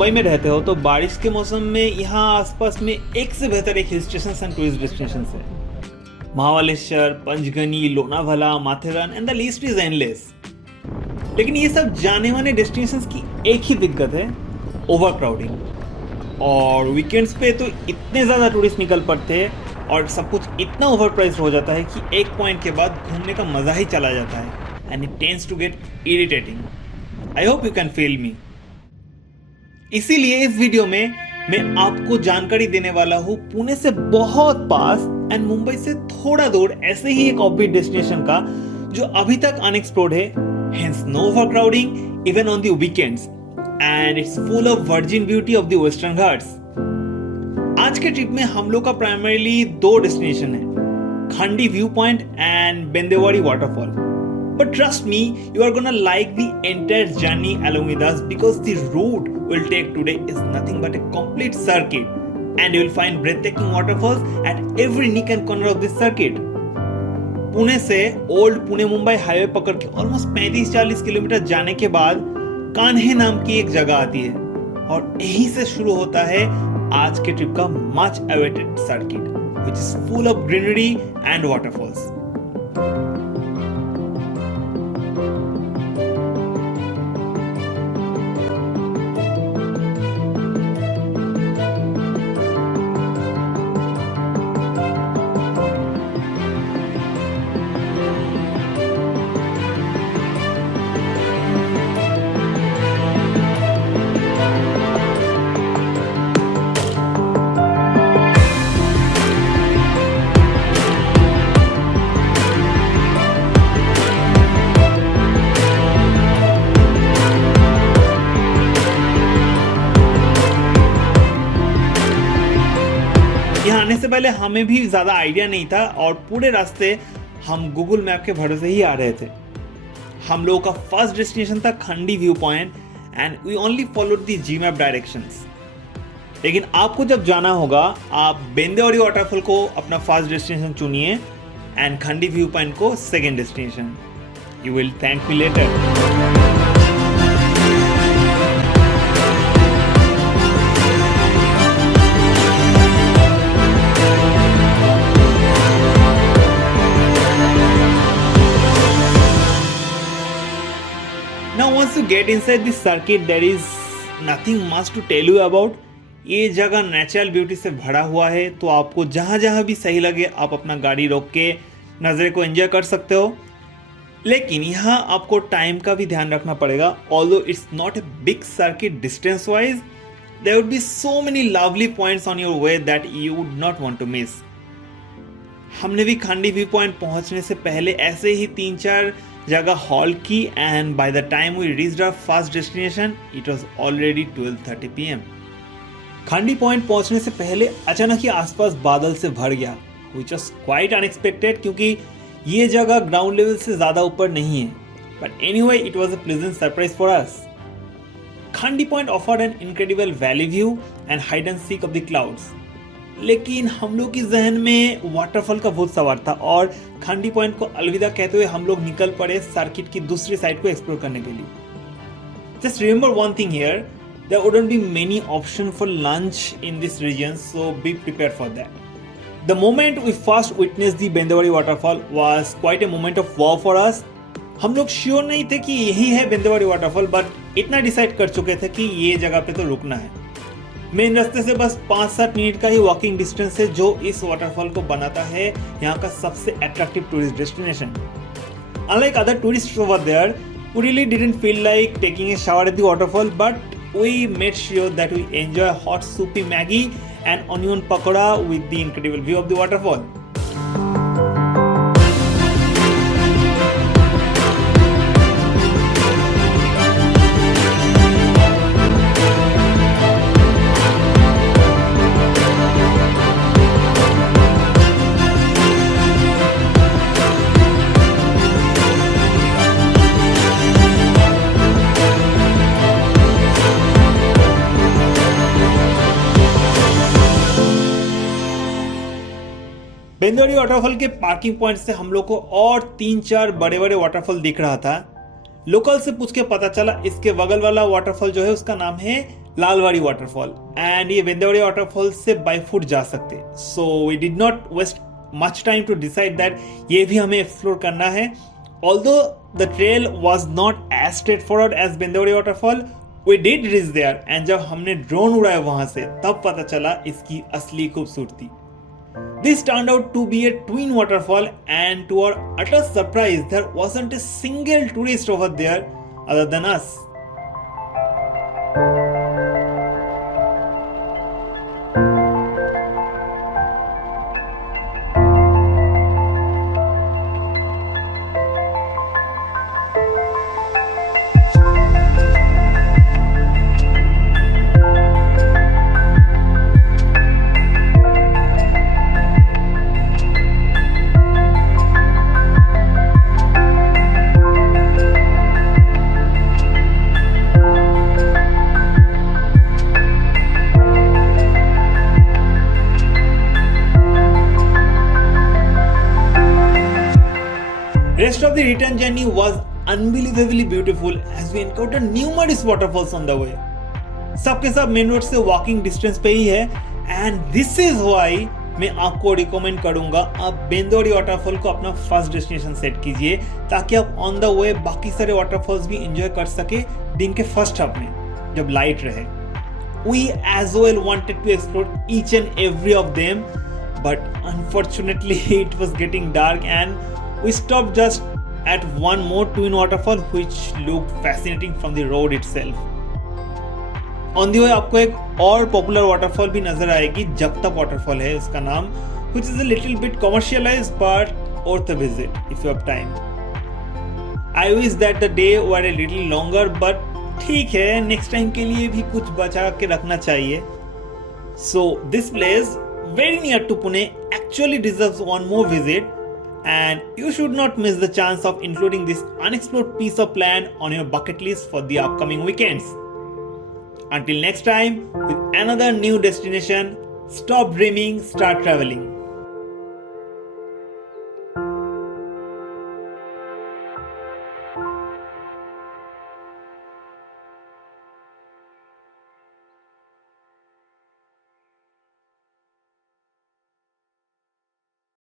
मुंबई में रहते हो तो बारिश के मौसम में यहाँ आसपास में एक से बेहतर एक hill station and tourist destination है। Mahabaleshwar, Panchgani, Lonavala, Matheran and the list is endless. लेकिन ये सब जाने माने डेस्टिनेशंस की एक ही दिक्कत है, ओवर क्राउडिंग। और वीकेंड्स पे तो इतने ज़्यादा टूरिस्ट निकल पड़ते हैं और सब कुछ इतना ओवर प्राइस हो जाता है कि एक पॉइंट के बाद घूमने का मज़ा ही चला जाता है and it tends to get irritating. I hope you can feel me. इसीलिए इस वीडियो में मैं आपको जानकारी देने वाला हूँ पुणे से बहुत पास एंड मुंबई से थोड़ा दूर ऐसे ही एक ऑफबीट डेस्टिनेशन का जो अभी तक अनएक्सप्लोर्ड है, hence no overcrowding even on the weekends and it's full of virgin beauty of the Western Ghats। आज के ट्रिप में हम लोग का प्राइमरीली दो डेस्टिनेशन है, Khandi view point and Bendewadi waterfall. But trust me, you are gonna like the entire journey along with us because the route we'll take today is nothing but a complete circuit and you will find breathtaking waterfalls at every nook and corner of this circuit। Pune से old Pune Mumbai highway पकड़ के almost 35-40 kilometre जाने के बाद कान्हे नाम की एक जगह आती है और यहीं से शुरू होता है आज के ट्रिप का much awaited circuit which is full of greenery and waterfalls. यहाँ आने से पहले हमें भी ज़्यादा आइडिया नहीं था और पूरे रास्ते हम गूगल मैप के भरोसे ही आ रहे थे। हम लोगों का फर्स्ट डेस्टिनेशन था Khandi view point and we only followed the G map directions. लेकिन आपको जब जाना होगा आप बेंदेवाड़ी वाटरफॉल को अपना फर्स्ट डेस्टिनेशन चुनिए एंड खंडी व्यू पॉइंट को second destination. You will thank me later. Now once you get inside this circuit there is nothing much to tell you about। ये जगह नेचुरल ब्यूटी से भरा हुआ है तो आपको जहाँ जहाँ भी सही लगे आप अपना गाड़ी रोक के नज़रे को एंजॉय कर सकते हो। लेकिन यहाँ आपको टाइम का भी ध्यान रखना पड़ेगा। Although it's not a big circuit distance wise, there would be so many lovely points on your way that you would not want to miss। हमने भी खंडी व्यू पॉइंट पहुँचने से पहले ऐसे ही 3-4 जगह हॉल की and by the time we reached our first destination it was already 12:30 PM। Khandi point पहुंचने से पहले अचानक ही आसपास बादल से भर गया व्हिच वाज क्वाइट अनएक्सपेक्टेड क्योंकि ये जगह ग्राउंड लेवल से ज़्यादा ऊपर नहीं है। But anyway it was a pleasant surprise for us. Khandi point offered an incredible valley view and hide and seek of the clouds. लेकिन हम लोग के जहन में वाटरफॉल का भूत सवार था और खंडी पॉइंट को अलविदा कहते हुए हम लोग निकल पड़े सर्किट की दूसरी साइड को एक्सप्लोर करने के लिए। Just remember one thing here, there wouldn't be many option for lunch in this region, so be prepare for that. The moment we first witness the Bendewadi waterfall was quite a moment of wow for us. हम लोग sure नहीं थे कि यही है Bendewadi waterfall but इतना decide कर चुके थे कि ये जगह पे तो रुकना है। मेन रास्ते से बस 5-7 मिनट का ही वॉकिंग डिस्टेंस है जो इस वाटरफॉल को बनाता है यहाँ का सबसे attractive tourist destination. Unlike other tourists over there, we really didn't feel like taking a shower at the waterfall, but we made sure that we enjoy hot soupy Maggi and onion pakoda with the incredible view of the waterfall। Bendewadi waterfall के parking point से हम लोग को और 3-4 बड़े बड़े waterfall दिख रहा था। लोकल से पूछ के पता चला इसके बगल वाला वाटरफॉल जो है उसका नाम है लालवाड़ी वाटरफॉल, एंड ये बेंदावड़ी वाटरफॉल से बाय फुट जा सकते। So we did not waste much time to decide that ये भी हमें एक्सप्लोर करना है। Although the trail was not as straightforward as Bendawadi waterfall, we did reach there, and जब हमने ड्रोन उड़ाया वहां से तब पता चला इसकी असली खूबसूरती। This turned out to be a twin waterfall, and to our utter surprise, there wasn't a single tourist over there other than us. Rest of the return journey was unbelievably beautiful as we encountered numerous waterfalls on the way. सबके सब main road से walking distance पे ही है, and this is why मैं आपको recommend करूंगा आप बेंदावड़ी waterfall को अपना फर्स्ट डेस्टिनेशन सेट कीजिए, ताकि आप ऑन द वे बाकी सारे वाटरफॉल्स भी एंजॉय कर सके दिन के फर्स्ट हाफ में जब लाइट रहे। We as well wanted to explore each and every of them, but unfortunately it was getting dark and we stopped just at one more twin waterfall which looked fascinating from the road itself. On the way आपको एक और popular waterfall भी नजर आएगी, जगतप waterfall है उसका नाम, which is a little bit commercialized but worth a visit if you have time. I wish that the day were a little longer, but ठीक है, नेक्स्ट टाइम के लिए भी कुछ बचा के रखना चाहिए। So this place very near to Pune actually deserves one more visit, and you should not miss the chance of including this unexplored piece of land on your bucket list for the upcoming weekends. Until next time, with another new destination, stop dreaming, start traveling.